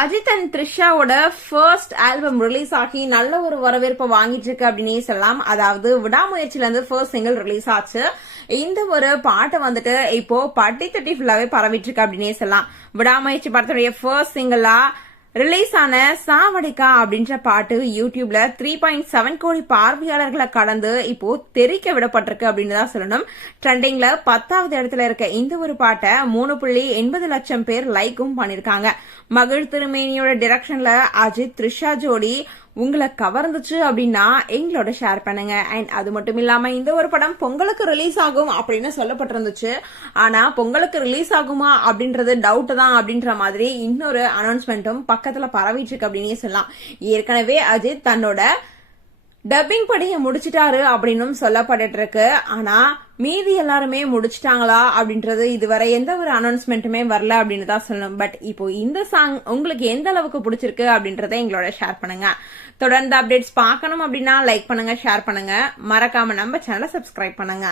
Ajith and த்ரிஷாவோட first album release ஆகி நல்ல ஒரு வரவேற்பை வாங்கிட்டு இருக்கு அப்படின்னே சொல்லலாம். அதாவது விடாமுயற்சியில இருந்து ஃபர்ஸ்ட் சிங்கிள் ரிலீஸ் ஆச்சு. இந்த ஒரு பாட்டை வந்துட்டு இப்போ பட்டி தட்டி ஃபுல்லாவே பரவிட்டு இருக்கு அப்படின்னே சொல்லலாம். விடாமுயற்சி படத்துடைய ஃபர்ஸ்ட் சிங்கிளா ரிலீஸ் ஆன சாவடிக்கா அப்படின்ற பாட்டு யூடியூப்ல 3.7 கோடி பார்வையாளர்களை கடந்து இப்போ தெரிக்க விடப்பட்டிருக்கு அப்படின்னு தான் சொல்லணும். ட்ரெண்டிங்ல 10வது இடத்துல இருக்க இந்த ஒரு பாட்டை 3.80 லட்சம் பேர் லைக்கும் பண்ணிருக்காங்க. மகிழ் திருமேனியோட டிரெக்ஷன்ல அஜித் த்ரிஷா ஜோடி உங்களை கவர்ந்துச்சு அப்படின்னா எங்களோட ஷேர் பண்ணுங்க. அண்ட் அது மட்டும் இல்லாம இந்த ஒரு படம் பொங்கலுக்கு ரிலீஸ் ஆகும் அப்படின்னு சொல்லப்பட்டிருந்துச்சு. ஆனா பொங்கலுக்கு ரிலீஸ் ஆகுமா அப்படின்றது டவுட் தான் அப்படின்ற மாதிரி இன்னொரு அனௌன்ஸ்மெண்ட்டும் பக்கத்துல பரவிட்டு இருக்கு அப்படின்னே சொல்லலாம். ஏற்கனவே அஜித் தன்னோட டப்பிங் படிய முடிச்சிட்டாரு அப்படின்னு சொல்லப்பட்டு இருக்கு. ஆனா மீதி எல்லாருமே முடிச்சிட்டாங்களா அப்படின்றது இதுவரை எந்த ஒரு அனௌன்ஸ்மெண்ட்டுமே வரல அப்படின்னு தான் சொல்லணும். பட் இப்போ இந்த சாங் உங்களுக்கு எந்த அளவுக்கு பிடிச்சிருக்கு அப்படின்றத எங்களோட ஷேர் பண்ணுங்க. தொடர்ந்து அப்டேட்ஸ் பார்க்கணும் அப்படின்னா லைக் பண்ணுங்க, ஷேர் பண்ணுங்க, மறக்காம நம்ம சேனலை சப்ஸ்கிரைப் பண்ணுங்க.